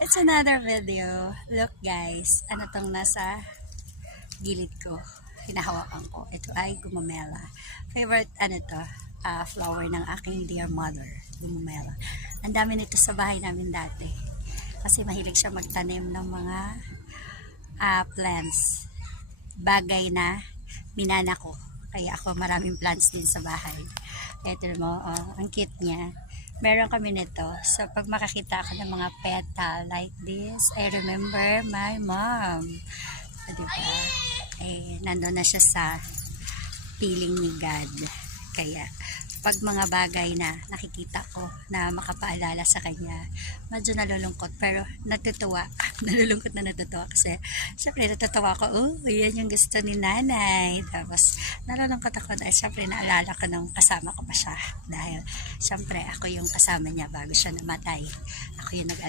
It's another video. Look guys, ano tong nasa gilid ko. Hinahawakan ko. Ito ay gumamela. Favorite flower ng aking dear mother. Gumamela. Ang dami nito sa bahay namin dati. Kasi mahilig siya magtanim ng mga plants. Bagay na minana ko. Kaya ako maraming plants din sa bahay. Ito mo, ang cute niya. Meron kami nito. So, pag makakita ako ng mga petal like this, I remember my mom. So, diba? Nandun na siya sa piling ni God. Kaya, pag mga bagay na nakikita ko na makapaalala sa kanya, medyo nalulungkot. Pero, natutuwa. Nalulungkot na natutuwa kasi, syempre, natutuwa ko, yan yung gusto ni nanay. Tapos, nalulungkot ako dahil syempre, naalala ko nung kasama ko pa siya. Dahil, syempre, ako yung kasama niya bago siya namatay. Ako yung nag-alala.